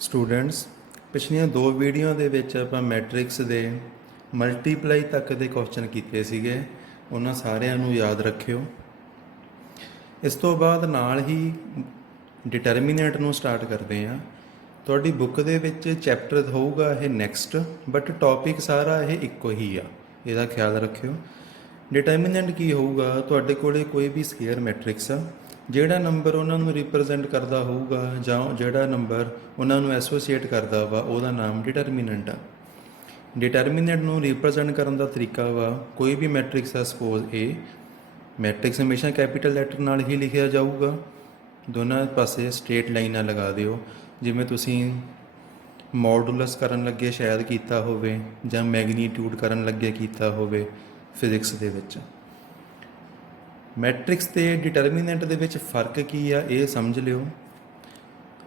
Students, ਪਿਛਲੀਆਂ ਦੋ video ਦੇ ਵਿੱਚ ਆਪਾਂ ਮੈਟ੍ਰਿਕਸ ਦੇ ਮਲਟੀਪਲਾਈ ਤੱਕ ਦੇ ਕੁਐਸਚਨ ਕੀਤੇ ਸੀਗੇ। ਉਹਨਾਂ ਸਾਰਿਆਂ ਨੂੰ ਯਾਦ ਰੱਖਿਓ। ਇਸ ਤੋਂ ਬਾਅਦ ਨਾਲ ਹੀ ਡਿਟਰਮੀਨੈਂਟ ਨੂੰ ਸਟਾਰਟ ਕਰਦੇ ਹਾਂ। ਤੁਹਾਡੀ ਬੁੱਕ ਦੇ ਵਿੱਚ ਚੈਪਟਰ ਹੋਊਗਾ ਇਹ ਨੈਕਸਟ, ਬਟ ਟੌਪਿਕ ਸਾਰਾ ਇਹ ਇੱਕੋ ਹੀ ਆ, ਇਹਦਾ ਖਿਆਲ ਰੱਖਿਓ। ਡਿਟਰਮੀਨੈਂਟ ਕੀ ਹੋਊਗਾ? ਤੁਹਾਡੇ ਕੋਲੇ ਕੋਈ ਵੀ ਸਕੇਅਰ ਮੈਟ੍ਰਿਕਸ ਆ, ਜਿਹੜਾ ਨੰਬਰ ਉਹਨਾਂ ਨੂੰ ਰਿਪਰੈਜ਼ੈਂਟ ਕਰਦਾ ਹੋਊਗਾ ਜਾਂ ਜਿਹੜਾ ਨੰਬਰ ਉਹਨਾਂ ਨੂੰ ਐਸੋਸੀਏਟ ਕਰਦਾ ਵਾ, ਉਹਦਾ ਨਾਮ ਡਿਟਰਮੀਨੈਂਟ ਆ। ਡਿਟਰਮੀਨੈਂਟ ਨੂੰ ਰਿਪਰੈਜ਼ੈਂਟ ਕਰਨ ਦਾ ਤਰੀਕਾ ਵਾ, ਕੋਈ ਵੀ ਮੈਟ੍ਰਿਕਸ ਆ, ਸਪੋਜ਼ A, ਮੈਟ੍ਰਿਕਸ ਹਮੇਸ਼ਾ ਕੈਪੀਟਲ ਲੈਟਰ ਨਾਲ ਹੀ ਲਿਖਿਆ ਜਾਊਗਾ। ਦੋਨਾਂ ਪਾਸੇ ਸਟ੍ਰੇਟ ਲਾਈਨਾਂ ਲਗਾ ਦਿਓ, ਜਿਵੇਂ ਤੁਸੀਂ ਮੋਡੂਲਸ ਕਰਨ ਲੱਗੇ ਸ਼ਾਇਦ ਕੀਤਾ ਹੋਵੇ ਜਾਂ ਮੈਗਨੀਟਿਊਡ ਕਰਨ ਲੱਗੇ ਕੀਤਾ ਹੋਵੇ ਫਿਜ਼ਿਕਸ ਦੇ ਵਿੱਚ। ਮੈਟ੍ਰਿਕਸ ਤੇ ਡਿਟਰਮੀਨੈਂਟ ਦੇ ਵਿੱਚ ਫ਼ਰਕ ਕੀ ਆ, ਇਹ ਸਮਝ ਲਿਓ।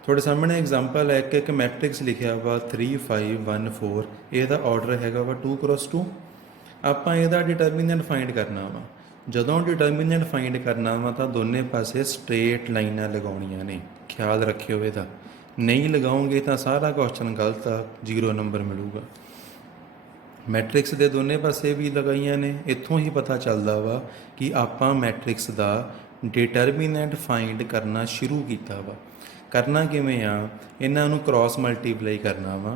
ਤੁਹਾਡੇ ਸਾਹਮਣੇ ਐਗਜ਼ਾਮਪਲ ਹੈ, ਇੱਕ ਮੈਟ੍ਰਿਕਸ ਲਿਖਿਆ ਵਾ 3 5 1 4, ਇਹਦਾ ਆਰਡਰ ਹੈਗਾ ਵਾ 2x2। ਆਪਾਂ ਇਹਦਾ ਡਿਟਰਮੀਨੈਂਟ ਫਾਈਂਡ ਕਰਨਾ ਵਾ। ਜਦੋਂ ਡਿਟਰਮੀਨੈਂਟ ਫਾਈਂਡ ਕਰਨਾ ਵਾ ਤਾਂ ਦੋਨੇ ਪਾਸੇ ਸਟ੍ਰੇਟ ਲਾਈਨਾਂ ਲਗਾਉਣੀਆਂ ਨੇ, ਖਿਆਲ ਰੱਖਿਓ ਇਹਦਾ। ਨਹੀਂ ਲਗਾਓਗੇ ਤਾਂ ਸਾਰਾ ਕੁਐਸਚਨ ਗਲਤ ਆ, 0 ਨੰਬਰ ਮਿਲੂਗਾ। ਮੈਟ੍ਰਿਕਸ ਦੇ ਦੋਨੇ ਪਾਸੇ ਵੀ ਲਗਾਈਆਂ ਨੇ। ਇੱਥੋਂ ਹੀ ਪਤਾ ਚੱਲਦਾ ਵਾ ਕਿ ਆਪਾਂ ਮੈਟ੍ਰਿਕਸ ਦਾ ਡਿਟਰਮੀਨੈਂਟ ਫਾਈਂਡ ਕਰਨਾ ਸ਼ੁਰੂ ਕੀਤਾ ਵਾ। ਕਰਨਾ ਕਿਵੇਂ ਆ? ਇਹਨਾਂ ਨੂੰ ਕ੍ਰਾਸ ਮਲਟੀਪਲਾਈ ਕਰਨਾ ਵਾ।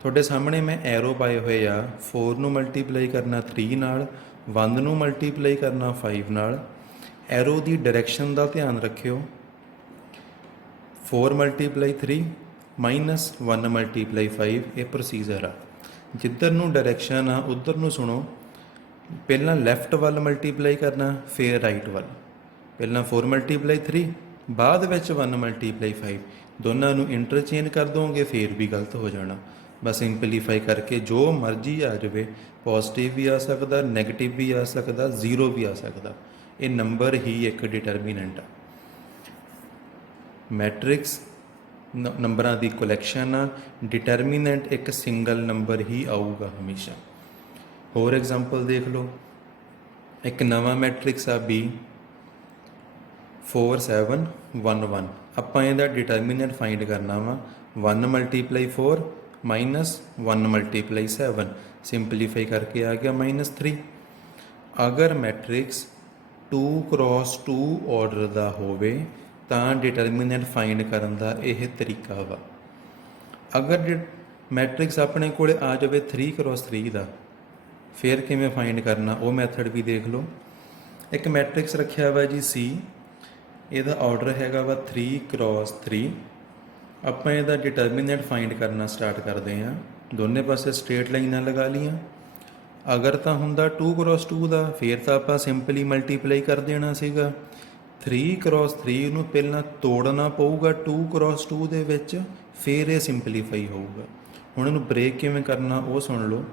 ਤੁਹਾਡੇ ਸਾਹਮਣੇ ਮੈਂ ਐਰੋ ਪਾਏ ਹੋਏ ਆ। 4 ਨੂੰ ਮਲਟੀਪਲਾਈ ਕਰਨਾ 3 ਨਾਲ, 1 ਨੂੰ ਮਲਟੀਪਲਾਈ ਕਰਨਾ 5 ਨਾਲ। ਐਰੋ ਦੀ ਡਾਇਰੈਕਸ਼ਨ ਦਾ ਧਿਆਨ ਰੱਖਿਓ। 4 ਮਲਟੀਪਲਾਈ 3 ਮਾਈਨਸ 1 ਮਲਟੀਪਲਾਈ 5, ਇਹ ਪ੍ਰੋਸੀਜਰ ਆ। ਜਿੱਧਰ ਨੂੰ ਡਾਇਰੈਕਸ਼ਨ ਆ ਉੱਧਰ ਨੂੰ ਸੁਣੋ। ਪਹਿਲਾਂ ਲੈਫਟ ਵੱਲ ਮਲਟੀਪਲਾਈ ਕਰਨਾ, ਫਿਰ ਰਾਈਟ ਵੱਲ। ਪਹਿਲਾਂ 4 ਮਲਟੀਪਲਾਈ 3, ਬਾਅਦ ਵਿੱਚ 1 ਮਲਟੀਪਲਾਈ 5। ਦੋਨਾਂ ਨੂੰ ਇੰਟਰਚੇਂਜ ਕਰ ਦੋਗੇ ਫਿਰ ਵੀ ਗਲਤ ਹੋ ਜਾਣਾ। ਬਸ ਸਿੰਪਲੀਫਾਈ ਕਰਕੇ ਜੋ ਮਰਜ਼ੀ ਆ ਜਾਵੇ, ਪੋਜ਼ਿਟਿਵ ਵੀ ਆ ਸਕਦਾ, ਨੈਗੇਟਿਵ ਵੀ ਆ ਸਕਦਾ, 0 ਵੀ ਆ ਸਕਦਾ। ਇਹ ਨੰਬਰ ਹੀ ਇੱਕ ਡਿਟਰਮੀਨੈਂਟ ਆ। ਮੈਟ੍ਰਿਕਸ ਨੰਬਰਾਂ ਦੀ ਕਲੈਕਸ਼ਨ ਆ। ਡਿਟਰਮੀਨੈਂਟ ਇੱਕ ਸਿੰਗਲ ਨੰਬਰ ਹੀ ਆਊਗਾ ਹਮੇਸ਼ਾ। ਹੋਰ ਐਗਜ਼ਾਮਪਲ ਦੇਖ ਲਓ। ਇੱਕ ਨਵਾਂ ਮੈਟ੍ਰਿਕਸ ਆ B 4 7 1 1। ਆਪਾਂ ਇਹਦਾ ਡਿਟਰਮੀਨੈਂਟ ਫਾਈਂਡ ਕਰਨਾ ਵਾ। 1 ਮਲਟੀਪਲਾਈ 4 ਮਾਈਨਸ 1 ਮਲਟੀਪਲਾਈ 7, ਸਿੰਪਲੀਫਾਈ ਕਰਕੇ ਆ ਗਿਆ -3। ਅਗਰ ਮੈਟ੍ਰਿਕਸ 2x2 ਆਰਡਰ ਦਾ ਹੋਵੇ ਤਾਂ ਡਿਟਰਮੀਨੈਂਟ ਫਾਈਂਡ ਕਰਨ ਦਾ ਇਹ ਤਰੀਕਾ ਵਾ। ਅਗਰ ਮੈਟ੍ਰਿਕਸ ਆਪਣੇ ਕੋਲ ਆ ਜਾਵੇ 3x3 ਦਾ, ਫਿਰ ਕਿਵੇਂ ਫਾਈਂਡ ਕਰਨਾ, ਉਹ ਮੈਥਡ ਵੀ ਦੇਖ ਲਓ। ਇੱਕ ਮੈਟ੍ਰਿਕਸ ਰੱਖਿਆ ਵਾ ਜੀ C, ਇਹਦਾ ਆਰਡਰ ਹੈਗਾ ਵਾ 3x3। ਆਪਾਂ ਇਹਦਾ ਡਿਟਰਮੀਨੈਂਟ ਫਾਈਂਡ ਕਰਨਾ ਸਟਾਰਟ ਕਰਦੇ ਹਾਂ। ਦੋਨੇ ਪਾਸੇ ਸਟ੍ਰੇਟ ਲਾਈਨਾਂ ਲਗਾ ਲਈਆਂ। ਅਗਰ ਤਾਂ ਹੁੰਦਾ 2x2 ਦਾ, ਫਿਰ ਤਾਂ ਆਪਾਂ ਸਿੰਪਲੀ ਮਲਟੀਪਲਾਈ ਕਰ ਦੇਣਾ ਸੀਗਾ। 3x3 ਨੂੰ ਪਹਿਲਾਂ ਤੋੜਨਾ ਪਊਗਾ 2x2 ਦੇ ਵਿੱਚ, ਫਿਰ ਇਹ ਸਿੰਪਲੀਫਾਈ ਹੋਊਗਾ। ਹੁਣ ਇਹਨੂੰ ਬ੍ਰੇਕ ਕਿਵੇਂ ਕਰਨਾ ਉਹ ਸੁਣ ਲਓ।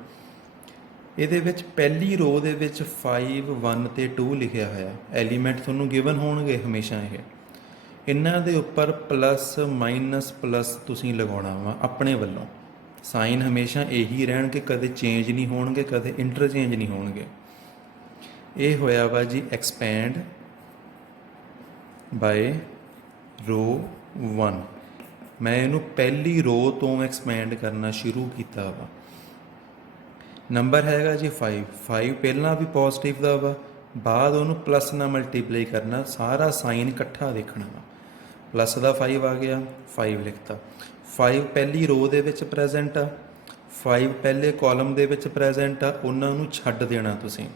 ਇਹਦੇ ਵਿੱਚ ਪਹਿਲੀ ਰੋ ਦੇ ਵਿੱਚ 5 1 ਤੇ 2 ਲਿਖਿਆ ਹੋਇਆ। ਐਲੀਮੈਂਟ ਤੁਹਾਨੂੰ ਗਿਵਨ ਹੋਣਗੇ ਹਮੇਸ਼ਾ। ਇਹਨਾਂ ਦੇ ਉੱਪਰ ਪਲੱਸ ਮਾਈਨਸ ਪਲੱਸ ਤੁਸੀਂ ਲਗਾਉਣਾ ਵਾ ਆਪਣੇ ਵੱਲੋਂ। ਸਾਈਨ ਹਮੇਸ਼ਾ ਇਹੀ ਰਹਿਣਗੇ, ਕਦੇ ਚੇਂਜ ਨਹੀਂ ਹੋਣਗੇ, ਕਦੇ ਇੰਟਰਚੇਂਜ ਨਹੀਂ ਹੋਣਗੇ। ਇਹ ਹੋਇਆ ਵਾ ਜੀ ਐਕਸਪੈਂਡ ਬਾਏ ਰੋ 1। ਮੈਂ ਇਹਨੂੰ ਪਹਿਲੀ ਰੋ ਤੋਂ ਐਕਸਪੈਂਡ ਕਰਨਾ ਸ਼ੁਰੂ ਕੀਤਾ ਵਾ। ਨੰਬਰ ਹੈਗਾ ਜੀ 5। 5 ਪਹਿਲਾਂ ਵੀ ਪੋਜ਼ਿਟਿਵ ਦਾ ਵਾ, ਬਾਅਦ ਉਹਨੂੰ ਪਲੱਸ ਨਾਲ ਮਲਟੀਪਲਾਈ ਕਰਨਾ, ਸਾਰਾ ਸਾਈਨ ਇਕੱਠਾ ਦੇਖਣਾ ਵਾ। ਪਲੱਸ ਦਾ 5 ਆ ਗਿਆ, 5 ਲਿਖਤਾ। 5 ਪਹਿਲੀ ਰੋ ਦੇ ਵਿੱਚ ਪ੍ਰੈਜ਼ੈਂਟ ਆ, 5 ਪਹਿਲੇ ਕਾਲਮ ਦੇ ਵਿੱਚ ਪ੍ਰੈਜ਼ੈਂਟ ਆ, ਉਹਨਾਂ ਨੂੰ ਛੱਡ ਦੇਣਾ ਤੁਸੀਂ।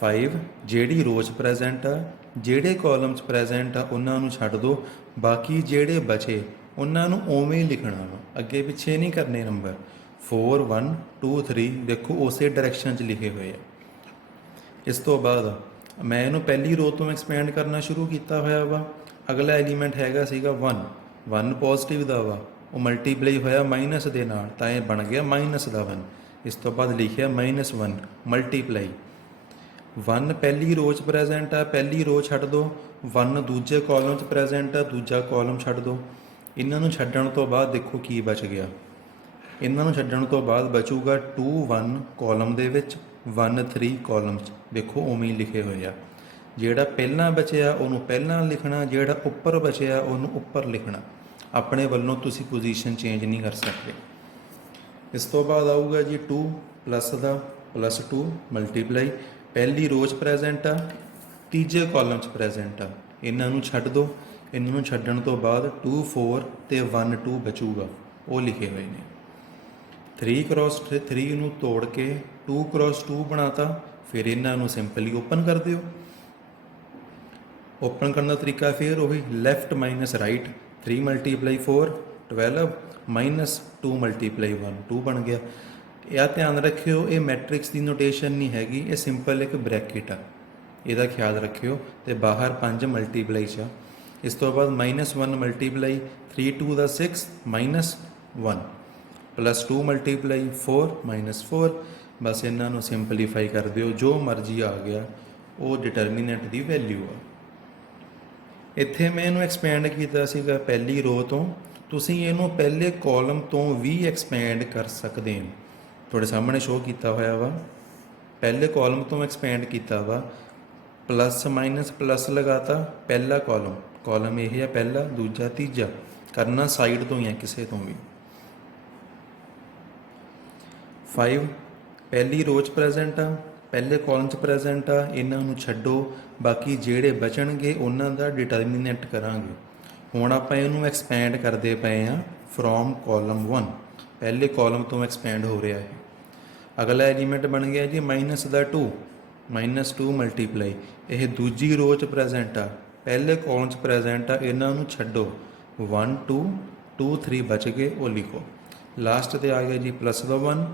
5 ਜਿਹੜੀ ਰੋ 'ਚ ਪ੍ਰੈਜ਼ੈਂਟ ਆ, ਜਿਹੜੇ ਕਾਲਮ 'ਚ ਪ੍ਰੈਜ਼ੈਂਟ ਆ, ਉਹਨਾਂ ਨੂੰ ਛੱਡ ਦਿਓ। ਬਾਕੀ ਜਿਹੜੇ ਬਚੇ ਉਹਨਾਂ ਨੂੰ ਉਵੇਂ ਹੀ ਲਿਖਣਾ ਵਾ, ਅੱਗੇ ਪਿੱਛੇ ਨਹੀਂ ਕਰਨੇ ਨੰਬਰ। 4 1 2 3 ਦੇਖੋ ਉਸੇ ਡਾਇਰੈਕਸ਼ਨ 'ਚ ਲਿਖੇ ਹੋਏ ਆ। ਇਸ ਤੋਂ ਬਾਅਦ ਮੈਂ ਇਹਨੂੰ ਪਹਿਲੀ ਰੋ ਤੋਂ ਐਕਸਪੈਂਡ ਕਰਨਾ ਸ਼ੁਰੂ ਕੀਤਾ ਹੋਇਆ ਵਾ। ਅਗਲਾ ਐਲੀਮੈਂਟ ਹੈਗਾ ਸੀਗਾ 1। 1 ਪੋਜ਼ਿਟਿਵ ਦਾ ਵਾ, ਉਹ ਮਲਟੀਪਲਾਈ ਹੋਇਆ ਮਾਈਨਸ ਦੇ ਨਾਲ, ਤਾਂ ਇਹ ਬਣ ਗਿਆ ਮਾਈਨਸ ਦਾ 1। ਇਸ ਤੋਂ ਬਾਅਦ ਲਿਖਿਆ -1 ਮਲਟੀਪਲਾਈ। 1 ਪਹਿਲੀ ਰੋ 'ਚ ਪ੍ਰੈਜ਼ੈਂਟ ਆ, ਪਹਿਲੀ ਰੋ ਛੱਡ ਦਿਓ। 1 ਦੂਜੇ ਕਾਲਮ 'ਚ ਪ੍ਰੈਜ਼ੈਂਟ ਆ, ਦੂਜਾ ਕਾਲਮ ਛੱਡ ਦਿਓ। ਇਹਨਾਂ ਨੂੰ ਛੱਡਣ ਤੋਂ ਬਾਅਦ ਦੇਖੋ ਕੀ ਬਚ ਗਿਆ। ਇਹਨਾਂ ਨੂੰ ਛੱਡਣ ਤੋਂ ਬਾਅਦ ਬਚੂਗਾ 2 1 ਕਾਲਮ ਦੇ ਵਿੱਚ, 1 3 ਕਾਲਮ 'ਚ। ਦੇਖੋ ਉਵੇਂ ਹੀ ਲਿਖੇ ਹੋਏ ਆ। ਜਿਹੜਾ ਪਹਿਲਾਂ ਬਚਿਆ ਉਹਨੂੰ ਪਹਿਲਾਂ ਲਿਖਣਾ, ਜਿਹੜਾ ਉੱਪਰ ਬਚਿਆ ਉਹਨੂੰ ਉੱਪਰ ਲਿਖਣਾ। ਆਪਣੇ ਵੱਲੋਂ ਤੁਸੀਂ ਪੋਜੀਸ਼ਨ ਚੇਂਜ ਨਹੀਂ ਕਰ ਸਕਦੇ। ਇਸ ਤੋਂ ਬਾਅਦ ਆਊਗਾ ਜੀ 2 ਪਲੱਸ ਦਾ ਪਲੱਸ 2 ਮਲਟੀਪਲਾਈ, ਪਹਿਲੀ ਰੋ 'ਚ ਪ੍ਰੈਜ਼ੈਂਟ ਆ, ਤੀਜੇ ਕਾਲਮ 'ਚ ਪ੍ਰੈਜ਼ੈਂਟ ਆ, ਇਹਨਾਂ ਨੂੰ ਛੱਡ ਦਿਓ। ਇਹਨਾਂ ਨੂੰ ਛੱਡਣ ਤੋਂ ਬਾਅਦ 2 4 ਤੇ 1 2 ਬਚੂਗਾ, ਉਹ ਲਿਖੇ ਹੋਏ ਨੇ। 3 cross 3 ਨੂੰ ਤੋੜ ਕੇ 2 cross 2 ਬਣਾਤਾ, ਫਿਰ ਇਹਨਾਂ ਨੂੰ ਸਿੰਪਲੀ ਓਪਨ ਕਰ ਦਿਓ। ਓਪਨ ਕਰਨ ਦਾ ਤਰੀਕਾ ਫਿਰ ਉਹੀ left minus right, 3 multiply 4 12 minus 2 multiply 1 2 ਬਣ ਗਿਆ। ਇਹ ਧਿਆਨ ਰੱਖਿਓ, ਇਹ ਮੈਟ੍ਰਿਕਸ ਦੀ ਨੋਟੇਸ਼ਨ ਨਹੀਂ ਹੈਗੀ, ਇਹ ਸਿੰਪਲ ਇੱਕ ਬ੍ਰੈਕਟ ਆ, ਇਹਦਾ ਖਿਆਲ ਰੱਖਿਓ। ਤੇ ਬਾਹਰ 5 ਮਲਟੀਪਲਾਈ 'ਚ ਆ। ਇਸ ਤੋਂ ਬਾਅਦ -1 ਮਲਟੀਪਲਾਈ 3 2 ਦਾ 6 ਮਾਈਨਸ 1 ਪਲੱਸ 2 ਮਲਟੀਪਲਾਈ 4 ਮਾਈਨਸ 4। ਬਸ ਇਹਨਾਂ ਨੂੰ ਸਿੰਪਲੀਫਾਈ ਕਰ ਦਿਓ, ਜੋ ਮਰਜ਼ੀ ਆ ਗਿਆ ਉਹ ਡਿਟਰਮੀਨੈਂਟ ਦੀ ਵੈਲਿਊ ਆ। ਇੱਥੇ ਮੈਂ ਇਹਨੂੰ ਐਕਸਪੈਂਡ ਕੀਤਾ ਸੀਗਾ ਪਹਿਲੀ ਰੋ ਤੋਂ, ਤੁਸੀਂ ਇਹਨੂੰ ਪਹਿਲੇ ਕਾਲਮ ਤੋਂ ਵੀ ਐਕਸਪੈਂਡ ਕਰ ਸਕਦੇ ਹੋ। ਤੁਹਾਡੇ ਸਾਹਮਣੇ ਸ਼ੋਅ ਕੀਤਾ ਹੋਇਆ ਵਾ, ਪਹਿਲੇ ਕਾਲਮ ਤੋਂ ਐਕਸਪੈਂਡ ਕੀਤਾ ਵਾ, ਪਲੱਸ ਮਾਈਨਸ ਪਲੱਸ ਲਗਾਤਾ, ਪਹਿਲਾ ਕਾਲਮ ਇਹ ਹੈ, ਪਹਿਲਾ ਦੂਜਾ ਤੀਜਾ, ਕਰਨਾ ਸਾਈਡ ਤੋਂ ਹੀ ਹੈ ਕਿਸੇ ਤੋਂ ਵੀ। 5 ਪਹਿਲੀ ਰੋ 'ਚ ਪ੍ਰੈਜ਼ੈਂਟ ਆ, ਪਹਿਲੇ ਕਾਲਮ 'ਚ ਪ੍ਰੈਜ਼ੈਂਟ ਆ, ਇਹਨਾਂ ਨੂੰ ਛੱਡੋ, ਬਾਕੀ ਜਿਹੜੇ ਬਚਣਗੇ ਉਹਨਾਂ ਦਾ ਡਿਟਰਮੀਨੈਂਟ ਕਰਾਂਗੇ। ਹੁਣ ਆਪਾਂ ਇਹਨੂੰ ਐਕਸਪੈਂਡ ਕਰਦੇ ਪਏ ਆ ਫਰੋਮ ਕਾਲਮ 1, ਪਹਿਲੇ ਕਾਲਮ ਤੋਂ ਐਕਸਪੈਂਡ ਹੋ ਰਿਹਾ ਹੈ। ਅਗਲਾ ਐਲੀਮੈਂਟ ਬਣ ਗਿਆ ਜੀ ਮਾਈਨਸ ਦਾ 2 ਮਾਈਨਸ 2 ਮਲਟੀਪਲਾਈ, ਇਹ ਦੂਜੀ ਰੋ 'ਚ ਪ੍ਰੈਜ਼ੈਂਟ ਆ, ਪਹਿਲੇ ਕਾਲਮ 'ਚ ਪ੍ਰੈਜ਼ੈਂਟ ਆ, ਇਹਨਾਂ ਨੂੰ ਛੱਡੋ, 1 2 2 3 ਬਚ ਗਏ, ਉਹ ਲਿਖੋ। ਲਾਸਟ ਤੇ ਆ ਗਿਆ ਜੀ ਪਲੱਸ ਦਾ 1,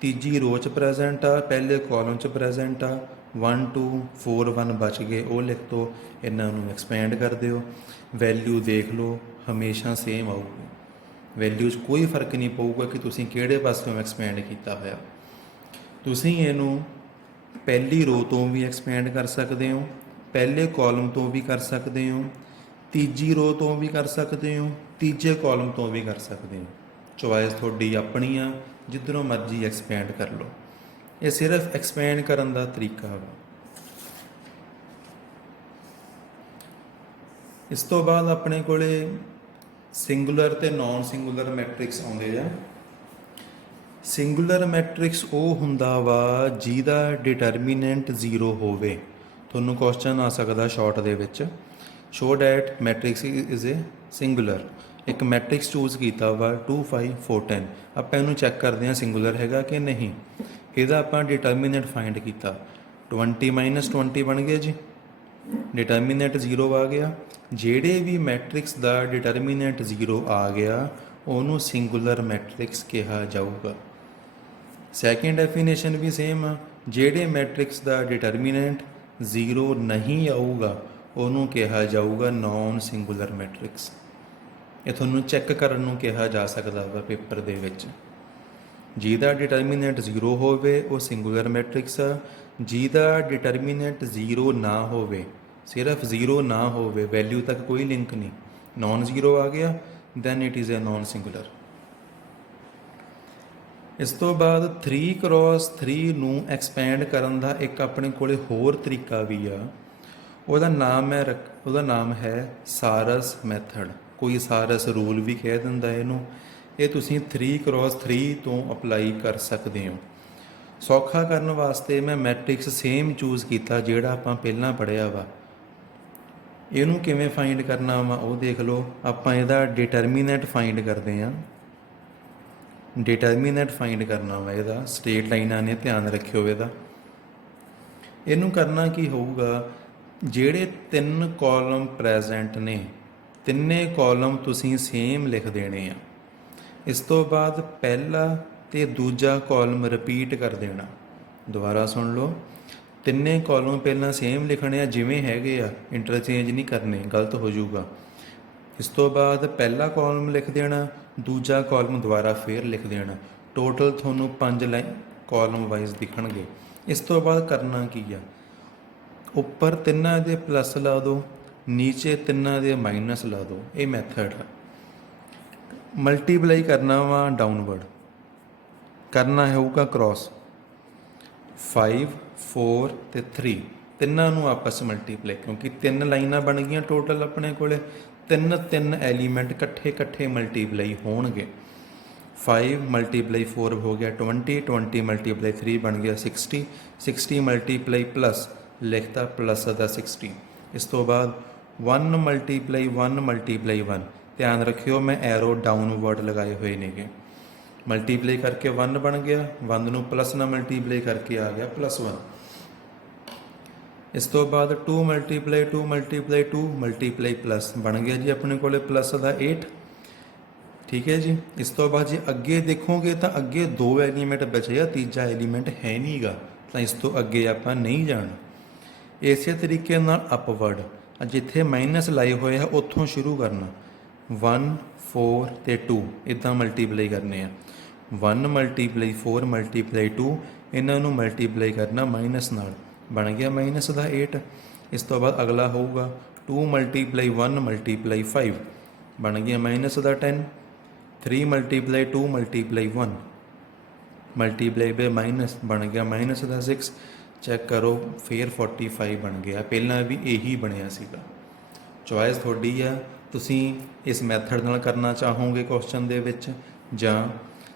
ਤੀਜੀ ਰੋ 'ਚ ਪ੍ਰੈਜ਼ੈਂਟ ਆ, ਪਹਿਲੇ ਕਾਲਮ 'ਚ ਪ੍ਰੈਜ਼ੈਂਟ ਆ, 1 2 4 1 ਬਚ ਗਏ, ਉਹ ਲਿਖ ਦਿਓ। ਇਹਨਾਂ ਨੂੰ ਐਕਸਪੈਂਡ ਕਰ ਦਿਓ, ਵੈਲਿਊ ਦੇਖ ਲਓ, ਹਮੇਸ਼ਾ ਸੇਮ ਆਊਗੀ, ਵੈਲਿਊ 'ਚ ਕੋਈ ਫਰਕ ਨਹੀਂ ਪਊਗਾ ਕਿ ਤੁਸੀਂ ਕਿਹੜੇ ਪਾਸਿਓਂ ਐਕਸਪੈਂਡ ਕੀਤਾ ਹੋਇਆ। ਤੁਸੀਂ ਇਹਨੂੰ ਪਹਿਲੀ ਰੋ ਤੋਂ ਵੀ ਐਕਸਪੈਂਡ ਕਰ ਸਕਦੇ ਹੋ, ਪਹਿਲੇ ਕਾਲਮ ਤੋਂ ਵੀ ਕਰ ਸਕਦੇ ਹੋ, ਤੀਜੀ ਰੋ ਤੋਂ ਵੀ ਕਰ ਸਕਦੇ ਹੋ, ਤੀਜੇ ਕਾਲਮ ਤੋਂ ਵੀ ਕਰ ਸਕਦੇ ਹੋ। ਚੋਇਸ ਤੁਹਾਡੀ ਆਪਣੀ ਆ, ਜਿੱਧਰੋਂ ਮਰਜ਼ੀ ਐਕਸਪੈਂਡ ਕਰ ਲਓ। ਇਹ ਸਿਰਫ ਐਕਸਪੈਂਡ ਕਰਨ ਦਾ ਤਰੀਕਾ ਵਾ। ਇਸ ਤੋਂ ਬਾਅਦ ਆਪਣੇ ਕੋਲੇ ਸਿੰਗੂਲਰ ਤੇ ਨਾਨ ਸਿੰਗੂਲਰ ਮੈਟ੍ਰਿਕਸ ਆਉਂਦੇ ਆ। ਸਿੰਗੂਲਰ ਮੈਟ੍ਰਿਕਸ ਉਹ ਹੁੰਦਾ ਵਾ ਜਿਹਦਾ ਡਿਟਰਮੀਨੈਂਟ 0 ਹੋਵੇ। ਤੁਹਾਨੂੰ ਕੁਐਸਚਨ ਆ ਸਕਦਾ ਸ਼ਾਰਟ ਦੇ ਵਿੱਚ, show that matrix is a singular. ਇੱਕ ਮੈਟ੍ਰਿਕਸ ਚੂਜ਼ ਕੀਤਾ ਵਾ 2 5 4 10, ਆਪਾਂ ਇਹਨੂੰ ਚੈੱਕ ਕਰਦੇ ਹਾਂ ਸਿੰਗੂਲਰ ਹੈਗਾ ਕਿ ਨਹੀਂ। ਇਹਦਾ ਆਪਾਂ ਡਿਟਰਮੀਨੈਂਟ ਫਾਈਂਡ ਕੀਤਾ, 20 ਮਾਈਨਸ 20 ਬਣ ਗਿਆ ਜੀ, ਡਿਟਰਮੀਨੈਂਟ 0 ਆ ਗਿਆ। ਜਿਹੜੇ ਵੀ ਮੈਟ੍ਰਿਕਸ ਦਾ ਡਿਟਰਮੀਨੈਂਟ 0 ਆ ਗਿਆ ਉਹਨੂੰ ਸਿੰਗੂਲਰ ਮੈਟ੍ਰਿਕਸ ਕਿਹਾ ਜਾਊਗਾ। ਸੈਕਿੰਡ ਡੈਫੀਨੇਸ਼ਨ ਵੀ ਸੇਮ ਆ, ਜਿਹੜੇ ਮੈਟ੍ਰਿਕਸ ਦਾ ਡਿਟਰਮੀਨੈਂਟ 0 ਨਹੀਂ ਆਊਗਾ ਉਹਨੂੰ ਕਿਹਾ ਜਾਊਗਾ ਨਾਨ ਸਿੰਗੂਲਰ ਮੈਟ੍ਰਿਕਸ। ਇਹ ਤੁਹਾਨੂੰ ਚੈੱਕ ਕਰਨ ਨੂੰ ਕਿਹਾ ਜਾ ਸਕਦਾ ਵਾ ਪੇਪਰ ਦੇ ਵਿੱਚ। ਜਿਹਦਾ ਡਿਟਰਮੀਨੈਂਟ 0 ਹੋਵੇ ਉਹ ਸਿੰਗੂਲਰ ਮੈਟ੍ਰਿਕਸ ਆ, ਜਿਹਦਾ ਡਿਟਰਮੀਨੈਂਟ 0 ਨਾ ਹੋਵੇ, ਸਿਰਫ 0 ਨਾ ਹੋਵੇ, ਵੈਲਿਊ ਤੱਕ ਕੋਈ ਲਿੰਕ ਨਹੀਂ, ਨਾਨ 0 ਆ ਗਿਆ, then it is a non singular. ਇਸ ਤੋਂ ਬਾਅਦ 3 cross 3 ਨੂੰ ਐਕਸਪੈਂਡ ਕਰਨ ਦਾ ਇੱਕ ਆਪਣੇ ਕੋਲੇ ਹੋਰ ਤਰੀਕਾ ਵੀ ਆ। ਉਹਦਾ ਨਾਮ ਹੈ ਸਾਰਸ ਮੈਥਡ, ਕੋਈ ਸਾਰਸ ਰੂਲ ਵੀ ਕਹਿ ਦਿੰਦਾ ਇਹਨੂੰ। ਇਹ ਤੁਸੀਂ 3 cross 3 ਤੋਂ ਅਪਲਾਈ ਕਰ ਸਕਦੇ ਹੋ। ਸੌਖਾ ਕਰਨ ਵਾਸਤੇ ਮੈਂ ਮੈਟ੍ਰਿਕਸ ਸੇਮ ਚੂਜ਼ ਕੀਤਾ ਜਿਹੜਾ ਆਪਾਂ ਪਹਿਲਾਂ ਪੜ੍ਹਿਆ ਵਾ। ਇਹਨੂੰ ਕਿਵੇਂ ਫਾਈਂਡ ਕਰਨਾ ਵਾ ਉਹ ਦੇਖ ਲਓ। ਆਪਾਂ ਇਹਦਾ ਡਿਟਰਮੀਨੈਂਟ ਫਾਈਂਡ ਕਰਦੇ ਹਾਂ। ਡਿਟਰਮੀਨੈਂਟ ਫਾਈਂਡ ਕਰਨਾ ਵਾ ਇਹਦਾ, ਸਟ੍ਰੇਟ ਲਾਈਨਾਂ ਨੇ, ਧਿਆਨ ਰੱਖਿਓ ਇਹਦਾ। ਇਹਨੂੰ ਕਰਨਾ ਕੀ ਹੋਊਗਾ, ਜਿਹੜੇ 3 ਕਾਲਮ ਪ੍ਰੈਜ਼ੈਂਟ ਨੇ, ਤਿੰਨੇ ਕਾਲਮ ਤੁਸੀਂ ਸੇਮ ਲਿਖ ਦੇਣੇ ਆ। ਇਸ ਤੋਂ ਬਾਅਦ ਪਹਿਲਾ ਤੇ ਦੂਜਾ ਕਾਲਮ ਰਿਪੀਟ ਕਰ ਦੇਣਾ। ਦੁਬਾਰਾ ਸੁਣ ਲਓ, ਤਿੰਨੇ ਕਾਲਮ ਪਹਿਲਾਂ ਸੇਮ ਲਿਖਣੇ ਆ ਜਿਵੇਂ ਹੈਗੇ ਆ, ਇੰਟਰਚੇਂਜ ਨਹੀਂ ਕਰਨੇ, ਗਲਤ ਹੋ ਜਾਊਗਾ। ਇਸ ਤੋਂ ਬਾਅਦ ਪਹਿਲਾ ਕਾਲਮ ਲਿਖ ਦੇਣਾ, ਦੂਜਾ ਕਾਲਮ ਦੁਬਾਰਾ ਫੇਰ ਲਿਖ ਦੇਣਾ। ਟੋਟਲ ਤੁਹਾਨੂੰ 5 ਲਾਈਨ ਕਾਲਮ ਵਾਈਜ਼ ਦਿਖਣਗੇ। ਇਸ ਤੋਂ ਬਾਅਦ ਕਰਨਾ ਕੀ ਆ, ਉੱਪਰ ਤਿੰਨਾਂ ਦੇ ਪਲੱਸ ਲਾ ਦਿਓ, ਨੀਚੇ ਤਿੰਨਾਂ ਦੇ ਮਾਈਨਸ ਲਾ ਦਿਓ। ਇਹ ਮੈਥਡ ਆ। ਮਲਟੀਪਲਾਈ ਕਰਨਾ ਵਾ ਡਾਊਨਵਰਡ, ਕਰਨਾ ਹੋਊਗਾ ਕ੍ਰੋਸ 5 4 ਤੇ 3, ਤਿੰਨਾਂ ਨੂੰ ਆਪਸ ਮਲਟੀਪਲਾਈ, ਕਿਉਂਕਿ 3 ਲਾਈਨਾਂ ਬਣ ਗਈਆਂ ਟੋਟਲ ਆਪਣੇ ਕੋਲੇ, ਤਿੰਨ ਤਿੰਨ ਐਲੀਮੈਂਟ ਇਕੱਠੇ ਇਕੱਠੇ ਮਲਟੀਪਲਾਈ ਹੋਣਗੇ। 5 ਮਲਟੀਪਲਾਈ 4 ਹੋ ਗਿਆ 20, 20 ਮਲਟੀਪਲਾਈ 3 ਬਣ ਗਿਆ 60, 60 ਮਲਟੀਪਲਾਈ ਪਲੱਸ ਲਿਖਤਾ ਪਲੱਸ ਦਾ 60। ਇਸ ਤੋਂ ਬਾਅਦ 1 ਮਲਟੀਪਲਾਈ 1 ਮਲਟੀਪਲਾਈ 1, ਧਿਆਨ ਰੱਖਿਓ ਮੈਂ ਐਰੋ ਡਾਊਨਵਰਡ ਲਗਾਏ ਹੋਏ ਨੇਗੇ। ਮਲਟੀਪਲਾਈ ਕਰਕੇ 1 ਬਣ ਗਿਆ, 1 ਨੂੰ ਪਲੱਸ ਨਾਲ ਮਲਟੀਪਲਾਈ ਕਰਕੇ ਆ ਗਿਆ +1। ਇਸ ਤੋਂ ਬਾਅਦ 2 ਮਲਟੀਪਲਾਈ 2 ਮਲਟੀਪਲਾਈ 2 ਮਲਟੀਪਲਾਈ ਪਲੱਸ ਬਣ ਗਿਆ ਜੀ ਆਪਣੇ ਕੋਲੇ ਪਲੱਸ ਦਾ 8। ਠੀਕ ਹੈ ਜੀ। ਇਸ ਤੋਂ ਬਾਅਦ ਜੇ ਅੱਗੇ ਦੇਖੋਗੇ ਤਾਂ ਅੱਗੇ 2 ਐਲੀਮੈਂਟ ਬਚੇ ਆ, ਤੀਜਾ ਐਲੀਮੈਂਟ ਹੈ ਨਹੀਂਗਾ, ਤਾਂ ਇਸ ਤੋਂ ਅੱਗੇ ਆਪਾਂ ਨਹੀਂ ਜਾਣਾ। ਇਸੇ ਤਰੀਕੇ ਨਾਲ ਅਪਵਰਡ, ਜਿੱਥੇ ਮਾਈਨਸ ਲਾਏ ਹੋਏ ਆ ਉੱਥੋਂ ਸ਼ੁਰੂ ਕਰਨਾ। 1 4 ਤੇ 2 ਇੱਦਾਂ ਮਲਟੀਪਲਾਈ ਕਰਨੇ ਆ। 1 ਮਲਟੀਪਲਾਈ 4 ਮਲਟੀਪਲਾਈ 2, ਇਹਨਾਂ ਨੂੰ ਮਲਟੀਪਲਾਈ ਕਰਨਾ ਮਾਈਨਸ ਨਾਲ, ਬਣ ਗਿਆ ਮਾਈਨਸ ਦਾ 8। ਇਸ ਤੋਂ ਬਾਅਦ ਅਗਲਾ ਹੋਊਗਾ 2 ਮਲਟੀਪਲਾਈ 1 ਮਲਟੀਪਲਾਈ 5, ਬਣ ਗਿਆ ਮਾਈਨਸ ਦਾ 10। 3 ਮਲਟੀਪਲਾਈ 2 ਮਲਟੀਪਲਾਈ 1 ਮਲਟੀਪਲਾਈ ਬਾਈ ਮਾਈਨਸ, ਬਣ ਗਿਆ ਮਾਈਨਸ ਦਾ 6। ਚੈੱਕ ਕਰੋ ਫਿਰ 45 ਬਣ ਗਿਆ, ਪਹਿਲਾਂ ਵੀ ਇਹੀ ਬਣਿਆ ਸੀਗਾ। ਚੋਇਸ ਤੁਹਾਡੀ ਆ, ਤੁਸੀਂ ਇਸ ਮੈਥਡ ਨਾਲ ਕਰਨਾ ਚਾਹੋਗੇ ਕੁਐਸਚਨ ਦੇ ਵਿੱਚ ਜਾਂ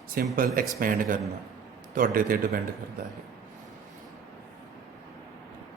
ਸਿੰਪਲ ਐਕਸਪੈਂਡ ਕਰਨਾ, ਤੁਹਾਡੇ ਤੇ ਡਿਪੈਂਡ ਕਰਦਾ ਹੈ।